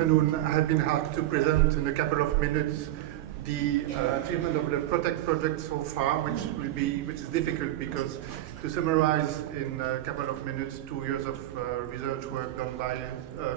afternoon. I have been asked to present in a couple of minutes the achievement of the PROTECT project so far, which is difficult because to summarize in a couple of minutes 2 years of research work done by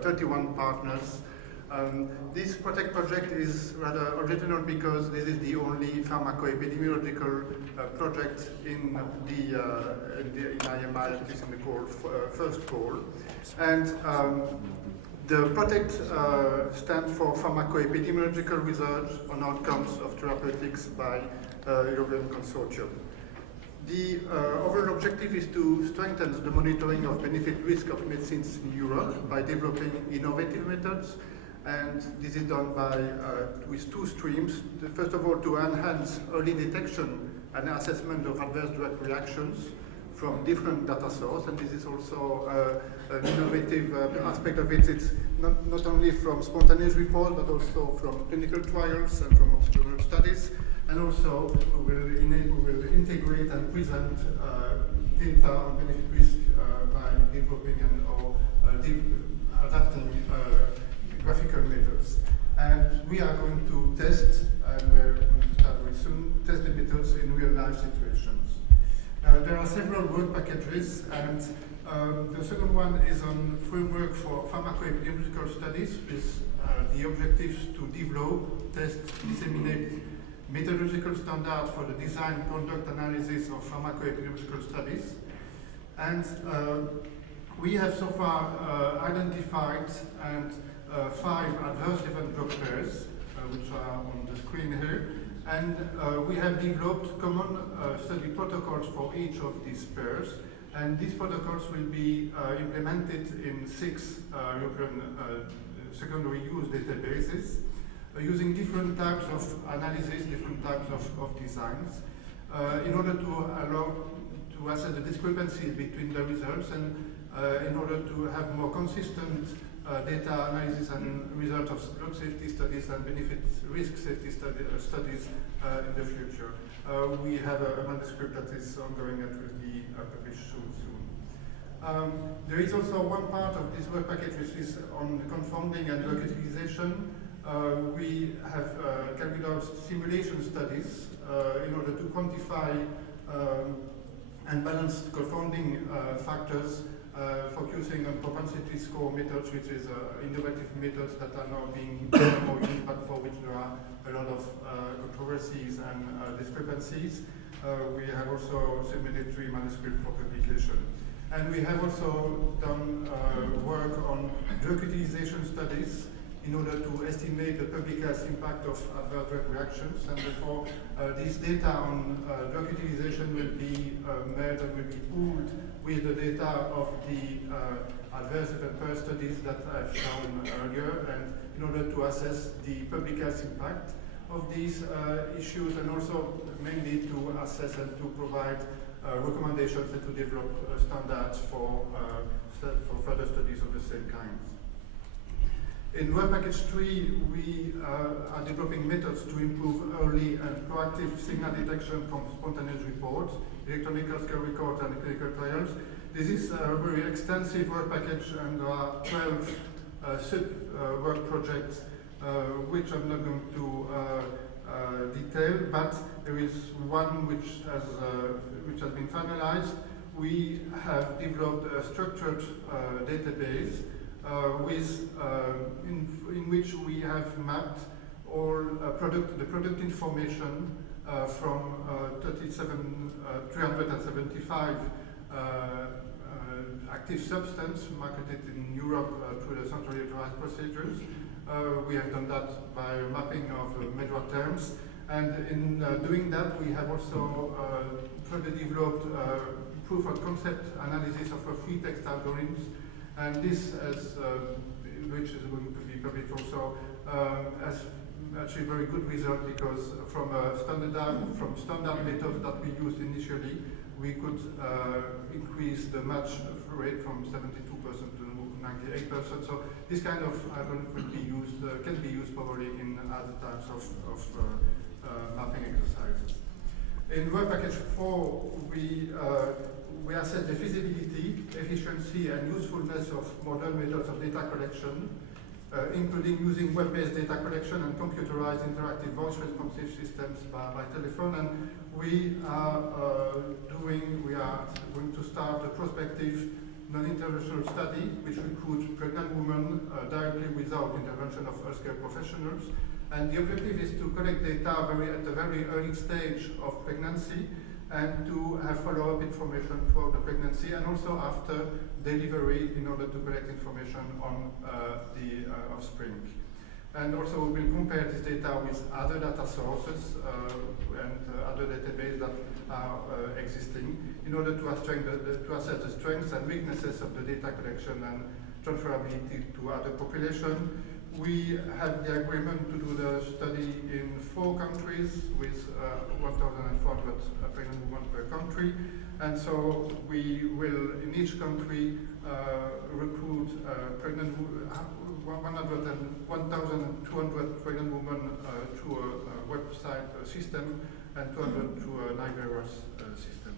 31 partners. This PROTECT project is rather original because this is the only pharmacoepidemiological project in IMI, at least in the call, first call. And the PROTECT stands for Pharmacoepidemiological Research on Outcomes of Therapeutics by European Consortium. The overall objective is to strengthen the monitoring of benefit-risk of medicines in Europe by developing innovative methods. And this is done with two streams. First of all, to enhance early detection and assessment of adverse drug reactions from different data sources. And this is also an innovative aspect of it. It's not only from spontaneous reports, but also from clinical trials and from observational studies. And also, we will integrate and present data on benefit-risk by developing or adapting graphical methods. And we are going to test, and we're going to start very soon, test the methods in real-life situations. There are several work packages, and the second one is on framework for pharmacoepidemiological studies with the objectives to develop, test, disseminate methodological standards for the design, conduct, analysis of pharmacoepidemiological studies. And we have so far identified 5 adverse event drug pairs, which are on the screen here. And we have developed common study protocols for each of these pairs. And these protocols will be implemented in 6 European secondary use databases using different types of analysis, different types of designs, in order to allow to assess the discrepancies between the results and in order to have more consistent data analysis and results of drug safety studies and benefit-risk safety studies in the future. We have a manuscript that is ongoing that will be published soon. There is also one part of this work package which is on confounding and drug utilization. We have carried out simulation studies in order to quantify and balance confounding factors, focusing on propensity score methods, which is innovative methods that are now being more used, but for which there are a lot of controversies and discrepancies. We have also submitted 3 manuscripts for publication. And we have also done work on drug utilization studies in order to estimate the public health impact of adverse drug reactions, and therefore this data on drug utilization will be merged and will be pooled with the data of the adverse event pair studies that I've shown earlier, and in order to assess the public health impact of these issues, and also mainly to assess and to provide recommendations and to develop standards for further studies of the same kind. In work package 3, we are developing methods to improve early and proactive signal detection from spontaneous reports, electronic healthcare records, and clinical trials. This is a very extensive work package, and there are 12 sub-work projects, which I'm not going to detail, but there is one which has been finalized. We have developed a structured database in which we have mapped all the product information from 375 active substances marketed in Europe through the centrally authorized procedures. We have done that by mapping of major terms, and in doing that we have also further developed proof of concept analysis of free text algorithms. And this, which is going to be published also, has actually very good result, because from standard methods that we used initially, we could increase the match rate from 72% to 98%. So this kind of algorithm could be used, can be used probably in other types of mapping exercises. In work package 4, we assess the feasibility, efficiency, and usefulness of modern methods of data collection including using web-based data collection and computerized interactive voice responsive systems by telephone. And we are going to start a prospective non-interventional study which recruits pregnant women directly without intervention of healthcare professionals. And the objective is to collect data at a very early stage of pregnancy and to have follow-up information throughout the pregnancy and also after delivery in order to collect information on the offspring. And also we will compare this data with other data sources and other databases that are existing in order to assess the strengths and weaknesses of the data collection and transferability to other populations. We have the agreement to do the study in 4 countries with 1,400 pregnant women per country. And so we will, in each country, recruit 1,200 pregnant women through a website system and 200 through an iVirus system.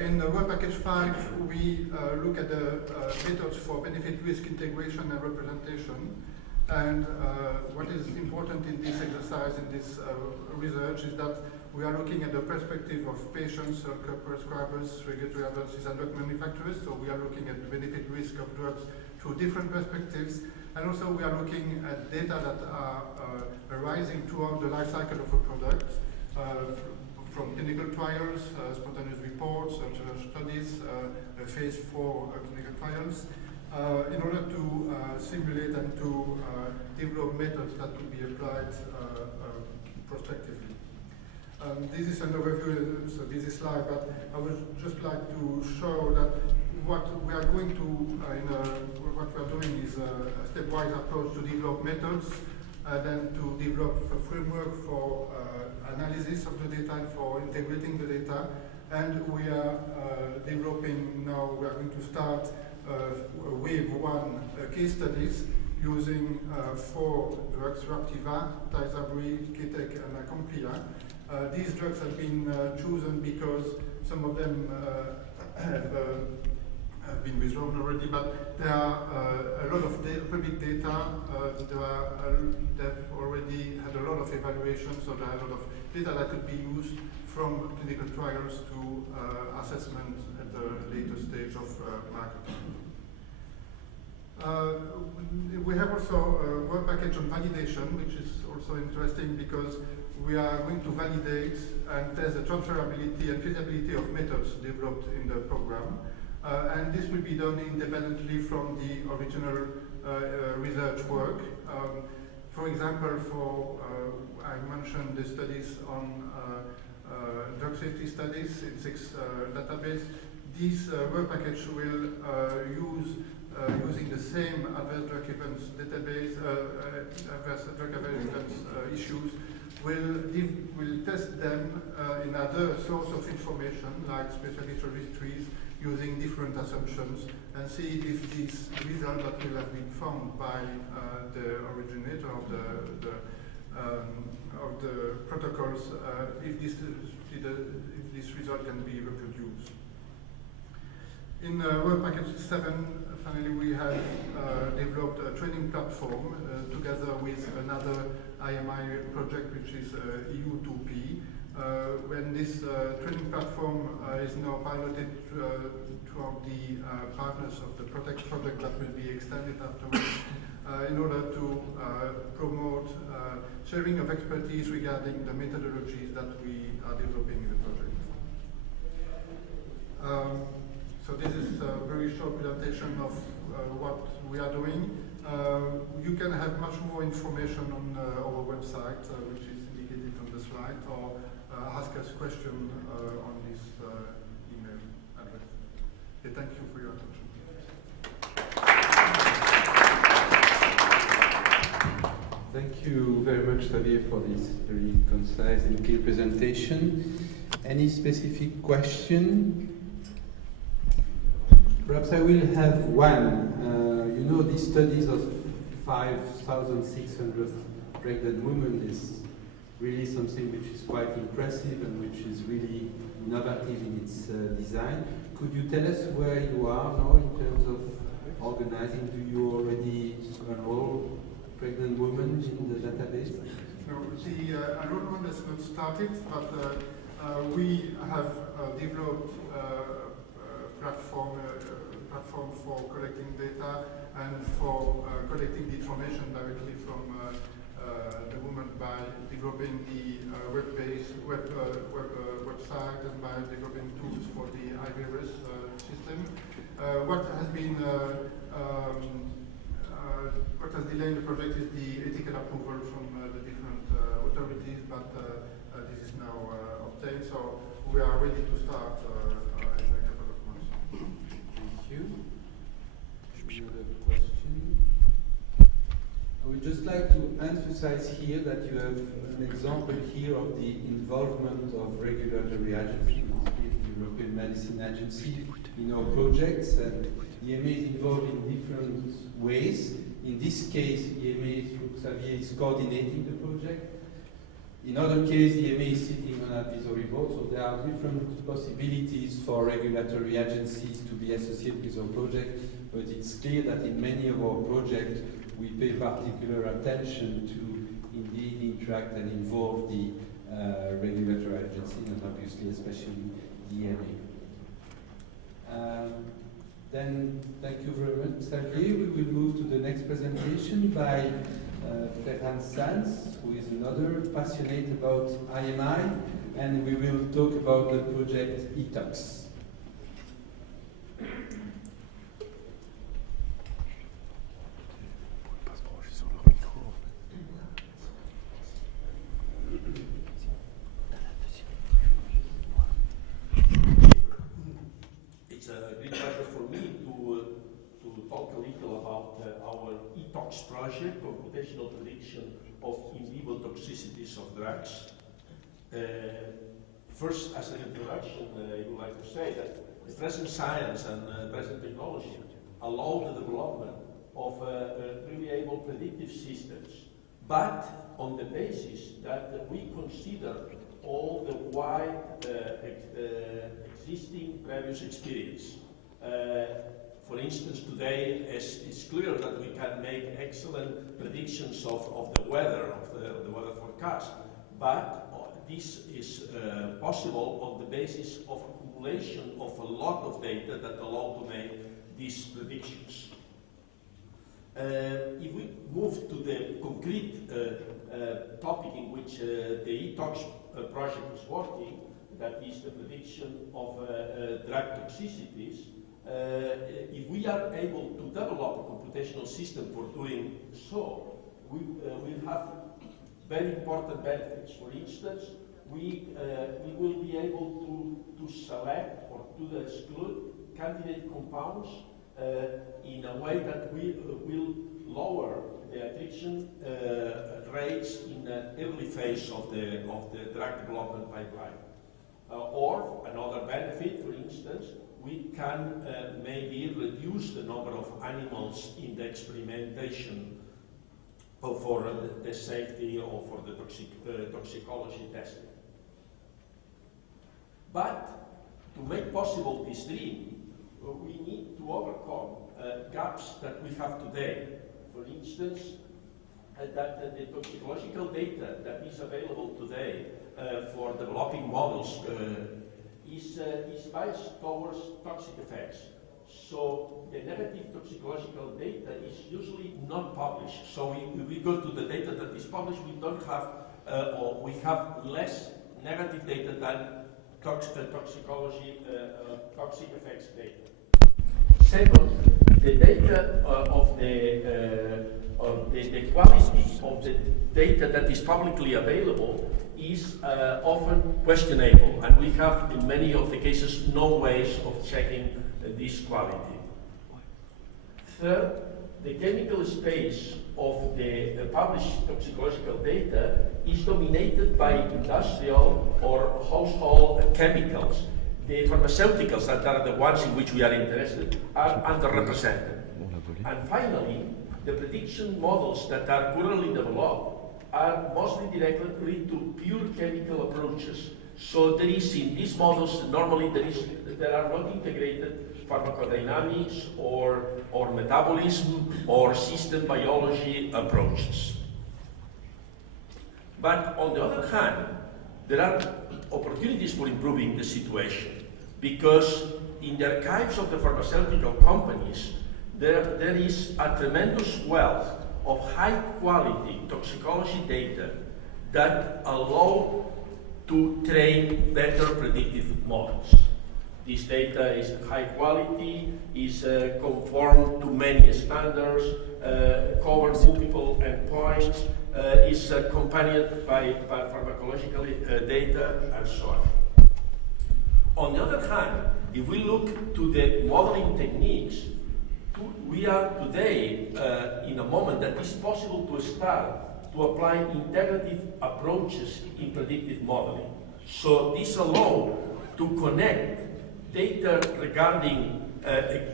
In work package 5, we look at the methods for benefit-risk integration and representation. And what is important in this exercise, in this research, is that we are looking at the perspective of patients, healthcare prescribers, regulatory agencies, and drug manufacturers. So we are looking at the benefit-risk of drugs through different perspectives. And also we are looking at data that are arising throughout the life cycle of a product, from clinical trials, spontaneous reports, observational studies, phase 4 clinical trials, in order to simulate and to develop methods that could be applied prospectively. This is an overview, so this is slide, but I would just like to show that what we are going to, what we are doing is a stepwise approach to develop methods, then to develop a framework for analysis of the data and for integrating the data. And we are developing now, we are going to start wave 1 case studies using 4 drugs, Raptiva, Tysabri, Ketek, and Acomplia. These drugs have been chosen because some of them have been withdrawn already, but there are a lot of public data. They've already had a lot of evaluations, so there are a lot of data that could be used from clinical trials to assessment at the later stage of marketing. We have also a work package on validation, which is also interesting because we are going to validate and test the transferability and feasibility of methods developed in the program. And this will be done independently from the original research work. For example, I mentioned the studies on drug safety studies in 6 databases. This work package will using the same adverse drug events database, adverse drug events issues, will test them in other sources of information, like specialist registries, using different assumptions, and see if these results that will have been found by the originator of the protocols, if this result can be reproduced. In work package 7, finally, we have developed a training platform together with another IMI project, which is EU2P. When this training platform is now piloted throughout the partners of the Protect project that will be extended afterwards, in order to promote sharing of expertise regarding the methodologies that we are developing in the project. So this is a very short presentation of what we are doing. You can have much more information on our website, which is indicated on the slide, or ask us questions on this email address. Okay, thank you for your attention. Thank you very much, Xavier, for this very concise and clear presentation. Any specific question? Perhaps I will have one. You know, these studies of 5,600 pregnant women is really something which is quite impressive and which is really innovative in its design. Could you tell us where you are now in terms of organizing? Do you already enroll pregnant women in the database? No, the enrollment has not started, but we have developed a platform for collecting data and for collecting the information directly from the woman by developing the website and by developing tools for the IVRS system. What has delayed the project is the ethical approval from the different authorities, but this is now obtained, so we are ready to start in a couple of months. Thank you. Another question? I would just like to emphasize here that you have an example here of the involvement of regulatory agencies, the European Medicine Agency, in our projects, and EMA is involved in different ways. In this case, EMA through Xavier is coordinating the project. In other cases, EMA is sitting on an advisory board, so there are different possibilities for regulatory agencies to be associated with our project, but it's clear that in many of our projects, we pay particular attention to indeed interact and involve the regulatory agency, and obviously especially the EMA. Then, thank you very much, Xavier. We will move to the next presentation by Ferran Sanz, who is another passionate about IMI, and we will talk about the project eTox. It's a great pleasure for me to talk a little about our eTox project, computational prediction of in vivo toxicities of drugs. First, as an introduction, I would like to say that the present science and present technology allow the development of reliable predictive systems, but on the basis that we consider all the wide existing previous experience. For instance, today it's clear that we can make excellent predictions of the weather, of the weather forecast, but this is possible on the basis of accumulation of a lot of data that allow to make these predictions. If we move to the concrete topic in which the eTox project is working, that is the prediction of drug toxicities, if we are able to develop a computational system for doing so, we will have very important benefits. For instance, we will be able to select or to exclude candidate compounds in a way that we will lower the addiction rates in the early phase of the drug development pipeline. Or another benefit, for instance, we can maybe reduce the number of animals in the experimentation for the safety or for the toxicology testing. But to make possible this dream, we need to overcome gaps that we have today. For instance, that the toxicological data that is available today for developing models is biased towards toxic effects. So the negative toxicological data is usually not published. So if we go to the data that is published, we don't have, or we have less negative data than toxicology, toxic effects data. Second, the data of the quality of the data that is publicly available is often questionable, and we have in many of the cases no ways of checking this quality. Third, the chemical space of the published toxicological data is dominated by industrial or household chemicals. The pharmaceuticals, that are the ones in which we are interested, are underrepresented. And finally, the prediction models that are currently developed are mostly directed to pure chemical approaches. So there is, in these models, normally there are not integrated pharmacodynamics or metabolism or system biology approaches. But on the other hand, there are opportunities for improving the situation, because in the archives of the pharmaceutical companies, there is a tremendous wealth of high-quality toxicology data that allow to train better predictive models. This data is high quality, is conformed to many standards, covers multiple endpoints, is accompanied by pharmacological data, and so on. On the other hand, if we look to the modeling techniques, we are today in a moment that it's possible to start to apply integrative approaches in predictive modeling. So this allows to connect data regarding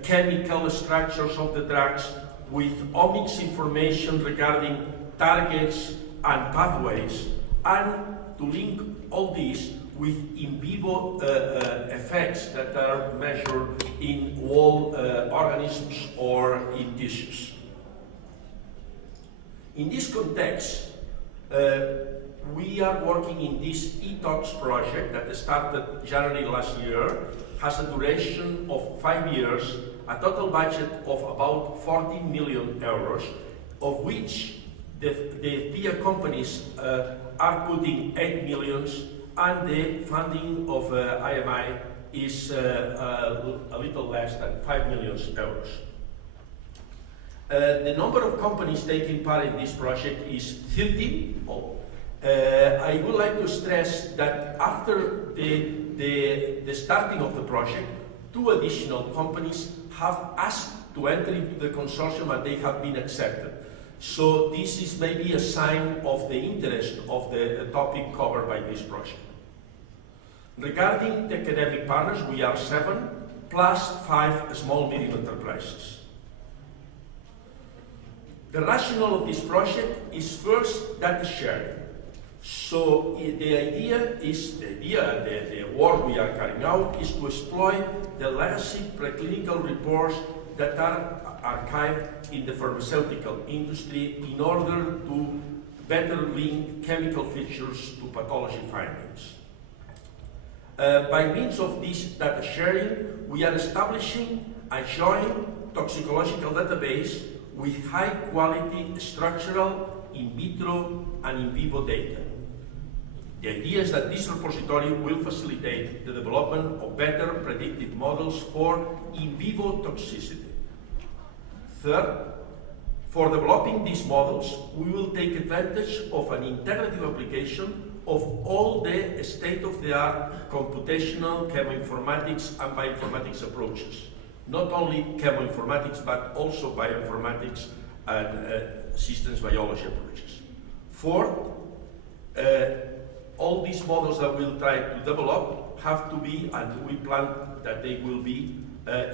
chemical structures of the drugs with omics information regarding targets and pathways, and to link all these with in vivo effects that are measured in whole organisms or in tissues. In this context, we are working in this eTox project that started January last year, has a duration of 5 years, a total budget of about 40 million euros, of which the peer companies are putting 8 millions, and the funding of IMI is a little less than 5 million euros. The number of companies taking part in this project is 30. I would like to stress that after the starting of the project, 2 additional companies have asked to enter into the consortium and they have been accepted. So this is maybe a sign of the interest of the topic covered by this project. Regarding the academic partners, we are 7, plus 5 small medium enterprises. The rationale of this project is first data sharing. So the work we are carrying out is to exploit the legacy preclinical reports that are archived in the pharmaceutical industry in order to better link chemical features to pathology findings. By means of this data sharing, we are establishing a joint toxicological database with high quality structural, in vitro, and in vivo data. The idea is that this repository will facilitate the development of better predictive models for in vivo toxicity. Third, for developing these models, we will take advantage of an integrative application of all the state-of-the-art computational chemoinformatics and bioinformatics approaches. Not only chemoinformatics, but also bioinformatics and systems biology approaches. Fourth, all these models that we'll try to develop have to be, and we plan that they will be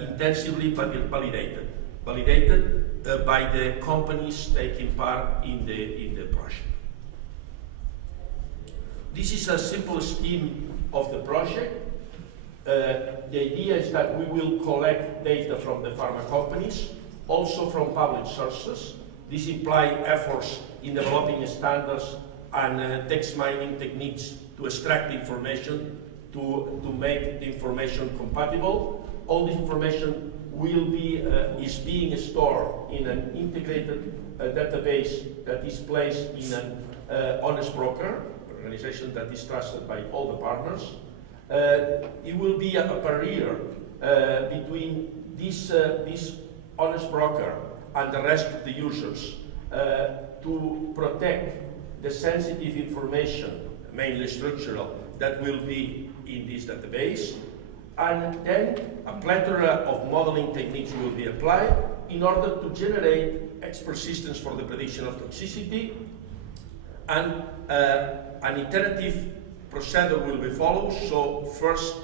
intensively validated by the companies taking part in the project. This is a simple scheme of the project. The idea is that we will collect data from the pharma companies, also from public sources. This implies efforts in developing standards and text mining techniques to extract information, to make the information compatible. All this information will be is being stored in an integrated database that is placed in an honest broker organization that is trusted by all the partners. It will be a barrier between this honest broker and the rest of the users to protect the sensitive information, mainly structural, that will be in this database. And then a plethora of modeling techniques will be applied in order to generate expert systems for the prediction of toxicity, and an iterative procedure will be followed. So first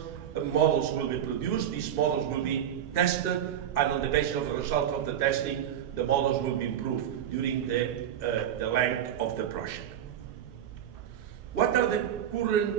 models will be produced, these models will be tested, and on the basis of the result of the testing, the models will be improved during the length of the project. What are the current